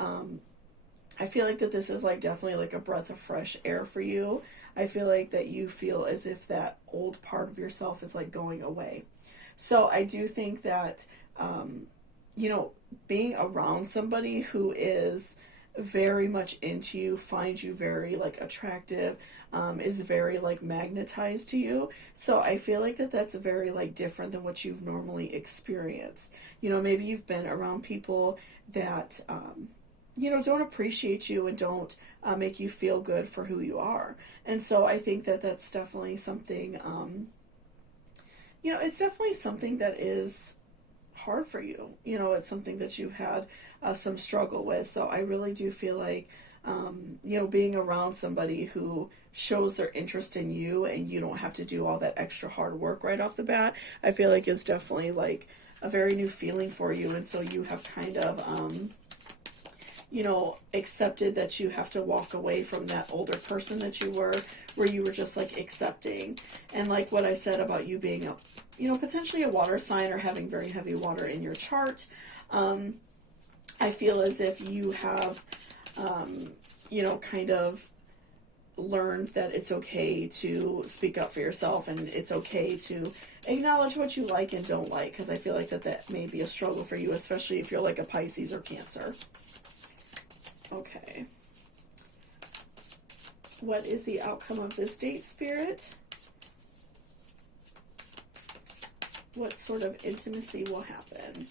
I feel like that this is like definitely like a breath of fresh air for you. I feel like that you feel as if that old part of yourself is like going away. So I do think that, being around somebody who is, very much into you, finds you very like attractive, is very like magnetized to you. So I feel like that's very like different than what you've normally experienced. You know, maybe you've been around people that you know, don't appreciate you and don't make you feel good for who you are. And so I think that's definitely something, you know, it's definitely something that is hard for you. You know, it's something that you've had some struggle with. So I really do feel like, you know, being around somebody who shows their interest in you and you don't have to do all that extra hard work right off the bat, I feel like is definitely like a very new feeling for you. And so you have kind of, you know, accepted that you have to walk away from that older person that you were, where you were just like accepting. And like what I said about you being a, you know, potentially a water sign or having very heavy water in your chart, I feel as if you have, you know, kind of learned that it's okay to speak up for yourself and it's okay to acknowledge what you like and don't like, because I feel like that may be a struggle for you, especially if you're like a Pisces or Cancer. Okay. What is the outcome of this date, Spirit? What sort of intimacy will happen?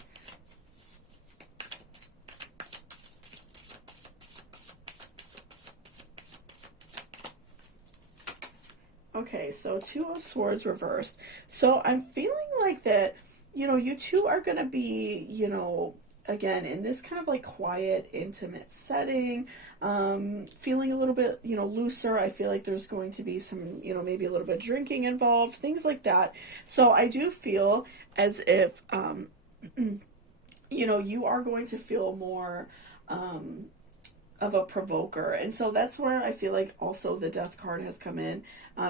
Okay, so Two of Swords reversed. So I'm feeling like that, you know, you two are going to be, you know, again, in this kind of like quiet, intimate setting, feeling a little bit, you know, looser. I feel like there's going to be some, you know, maybe a little bit of drinking involved, things like that. So I do feel as if, you know, you are going to feel more, of a provoker. And so that's where I feel like also the Death card has come in,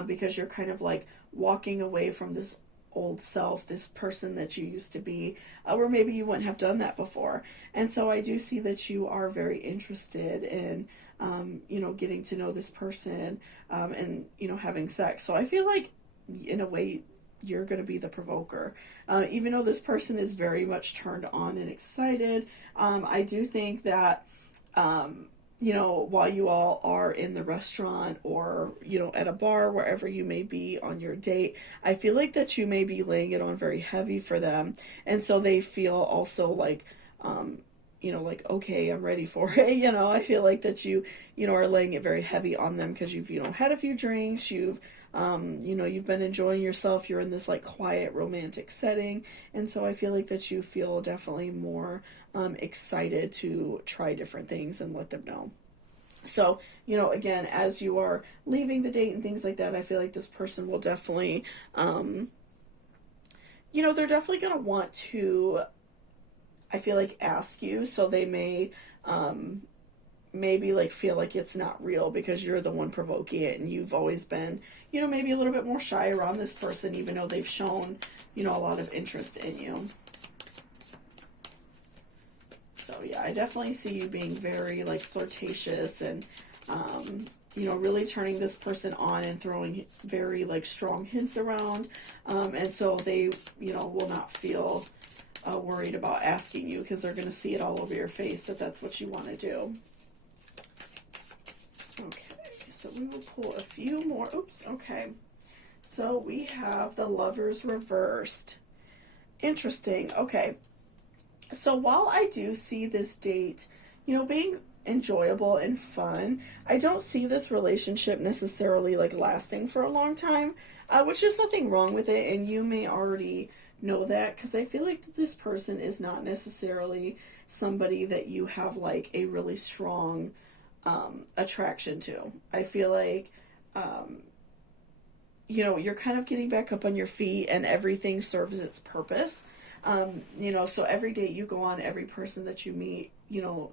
because you're kind of like walking away from this old self, this person that you used to be, where maybe you wouldn't have done that before. And so I do see that you are very interested in, you know, getting to know this person, and, you know, having sex. So I feel like in a way you're going to be the provoker. Even though this person is very much turned on and excited, I do think that, you know, while you all are in the restaurant or, you know, at a bar, wherever you may be on your date, I feel like that you may be laying it on very heavy for them. And so they feel also like, you know, like, okay, I'm ready for it. You know, I feel like that you know, are laying it very heavy on them because you've, you know, had a few drinks, you've, you know, you've been enjoying yourself. You're in this like quiet romantic setting. And so I feel like that you feel definitely more excited to try different things and let them know. So, you know, again, as you are leaving the date and things like that, I feel like this person will definitely, you know, they're definitely going to want to, I feel like, ask you. So they may, maybe like feel like it's not real because you're the one provoking it and you've always been, you know, maybe a little bit more shy around this person, even though they've shown, you know, a lot of interest in you. So yeah, I definitely see you being very like flirtatious and, you know, really turning this person on and throwing very like strong hints around. And so they, you know, will not feel worried about asking you because they're going to see it all over your face that that's what you want to do. Okay, so we will pull a few more. Oops, okay. So we have the Lovers reversed. Interesting. Okay. So while I do see this date, you know, being enjoyable and fun, I don't see this relationship necessarily like lasting for a long time, which there's nothing wrong with it. And you may already know that because I feel like that this person is not necessarily somebody that you have like a really strong attraction to. I feel like, you know, you're kind of getting back up on your feet and everything serves its purpose. You know, so every date you go on, every person that you meet, you know,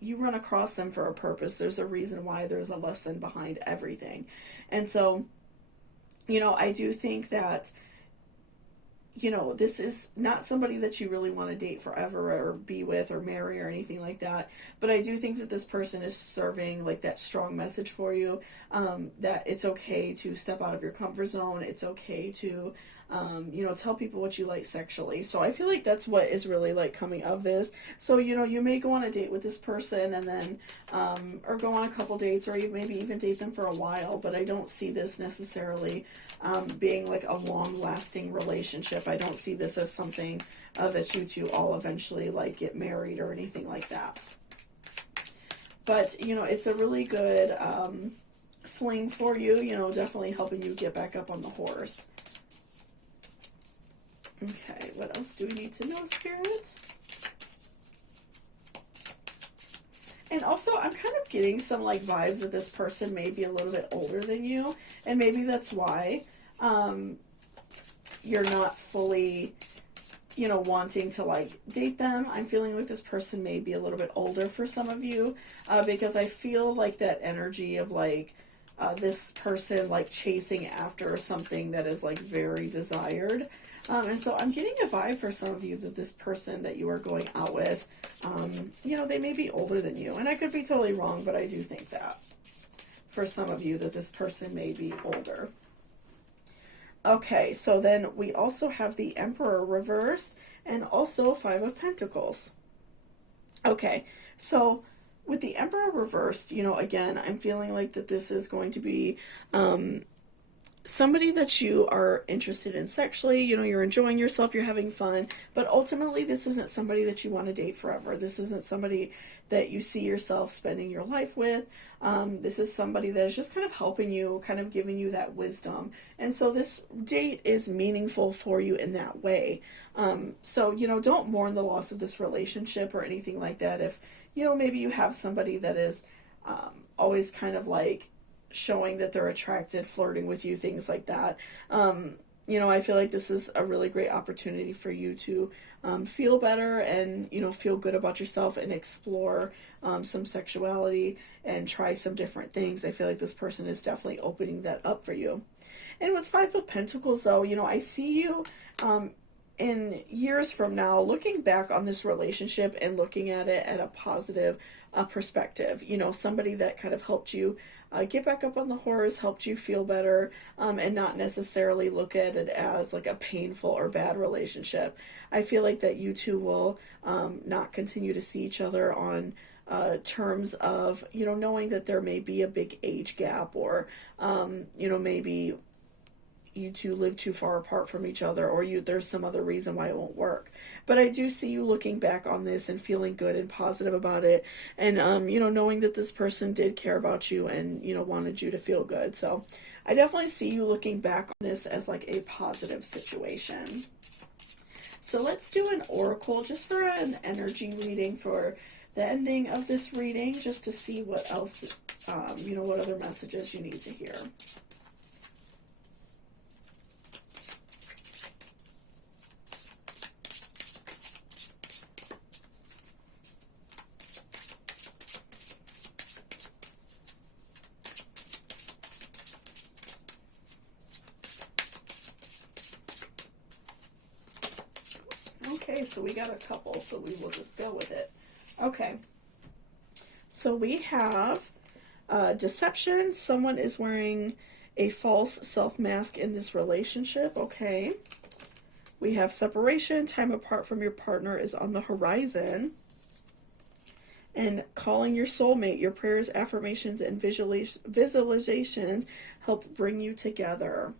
you run across them for a purpose. There's a reason why, there's a lesson behind everything. And so, you know, I do think that, you know, this is not somebody that you really want to date forever or be with or marry or anything like that. But I do think that this person is serving like that strong message for you, that it's okay to step out of your comfort zone. It's okay to, you know, tell people what you like sexually. So I feel like that's what is really like coming of this. So, you know, you may go on a date with this person and then, or go on a couple dates, or maybe even date them for a while, but I don't see this necessarily being like a long-lasting relationship. I don't see this as something that you two all eventually like get married or anything like that. But, you know, it's a really good fling for you, you know, definitely helping you get back up on the horse. Okay, what else do we need to know, Spirit? And also, I'm kind of getting some, like, vibes that this person may be a little bit older than you, and maybe that's why you're not fully, you know, wanting to, like, date them. I'm feeling like this person may be a little bit older for some of you, because I feel like that energy of, like, this person, like, chasing after something that is, like, very desired. And so I'm getting a vibe for some of you that this person that you are going out with, you know, they may be older than you. And I could be totally wrong, but I do think that for some of you that this person may be older. Okay, so then we also have the Emperor reversed and also Five of Pentacles. Okay, so with the Emperor reversed, you know, again, I'm feeling like that this is going to be somebody that you are interested in sexually. You know, you're enjoying yourself, you're having fun, but ultimately this isn't somebody that you want to date forever. This isn't somebody that you see yourself spending your life with. This is somebody that is just kind of helping you, kind of giving you that wisdom. And so this date is meaningful for you in that way. So, you know, don't mourn the loss of this relationship or anything like that. If, you know, maybe you have somebody that is always kind of like showing that they're attracted, flirting with you, things like that. You know, I feel like this is a really great opportunity for you to feel better and, you know, feel good about yourself and explore some sexuality and try some different things. I feel like this person is definitely opening that up for you. And with Five of Pentacles, though, you know, I see you in years from now looking back on this relationship and looking at it at a positive perspective. You know, somebody that kind of helped you get back up on the horse, helped you feel better, and not necessarily look at it as like a painful or bad relationship. I feel like that you two will not continue to see each other on terms of, you know, knowing that there may be a big age gap, or, you know, maybe you two live too far apart from each other, or there's some other reason why it won't work. But I do see you looking back on this and feeling good and positive about it, and you know, knowing that this person did care about you and, you know, wanted you to feel good. So I definitely see you looking back on this as like a positive situation. So let's do an oracle just for an energy reading for the ending of this reading, just to see what else, you know, what other messages you need to hear. Okay, so we got a couple, so we will just go with it. Okay, so we have deception. Someone is wearing a false self-mask in this relationship. Okay. We have separation. Time apart from your partner is on the horizon. And calling your soulmate. Your prayers, affirmations, and visualizations help bring you together.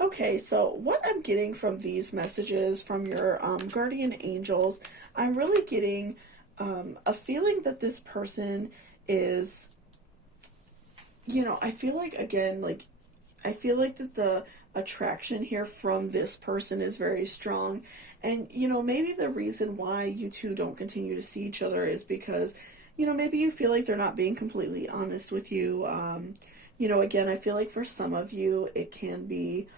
Okay, so what I'm getting from these messages from your guardian angels, I'm really getting a feeling that this person is, you know, I feel like, again, like, I feel like that the attraction here from this person is very strong. And, you know, maybe the reason why you two don't continue to see each other is because, you know, maybe you feel like they're not being completely honest with you. You know, again, I feel like for some of you, it can be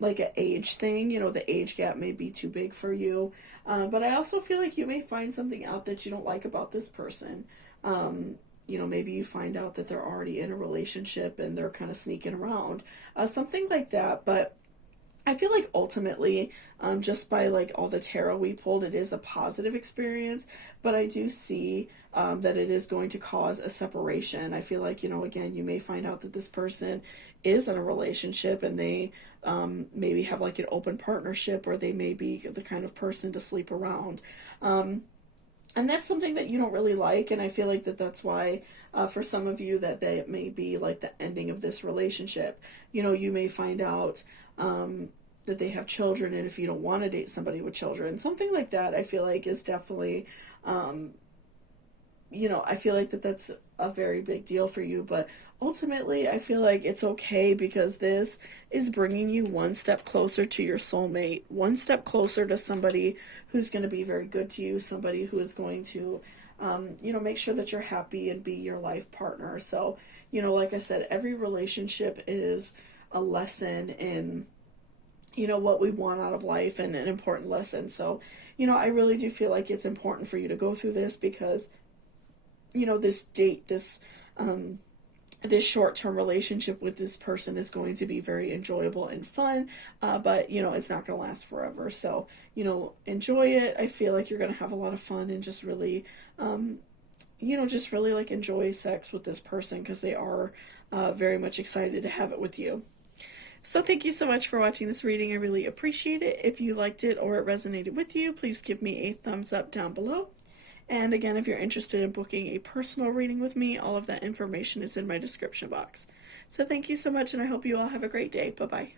like an age thing. You know, the age gap may be too big for you. But I also feel like you may find something out that you don't like about this person. You know, maybe you find out that they're already in a relationship and they're kind of sneaking around. Something like that. But I feel like ultimately, just by like all the tarot we pulled, it is a positive experience, but I do see that it is going to cause a separation. I feel like, again, you may find out that this person is in a relationship and they maybe have like an open partnership, or they may be the kind of person to sleep around. And that's something that you don't really like, and I feel like that's why for some of you that may be like the ending of this relationship. You may find out that they have children, and if you don't want to date somebody with children, something like that, I feel like is definitely, I feel like that's a very big deal for you, but ultimately I feel like it's okay, because this is bringing you one step closer to your soulmate, one step closer to somebody who's going to be very good to you, somebody who is going to, make sure that you're happy and be your life partner. So, like I said, every relationship is a lesson in what we want out of life, and an important lesson. So, I really do feel like it's important for you to go through this, because this short-term relationship with this person is going to be very enjoyable and fun, but it's not going to last forever. So enjoy it. I feel like you're going to have a lot of fun, and just really just really like enjoy sex with this person, because they are very much excited to have it with you. So thank you so much for watching this reading. I really appreciate it. If you liked it or it resonated with you, please give me a thumbs up down below. And again, if you're interested in booking a personal reading with me, all of that information is in my description box. So thank you so much, and I hope you all have a great day. Bye-bye.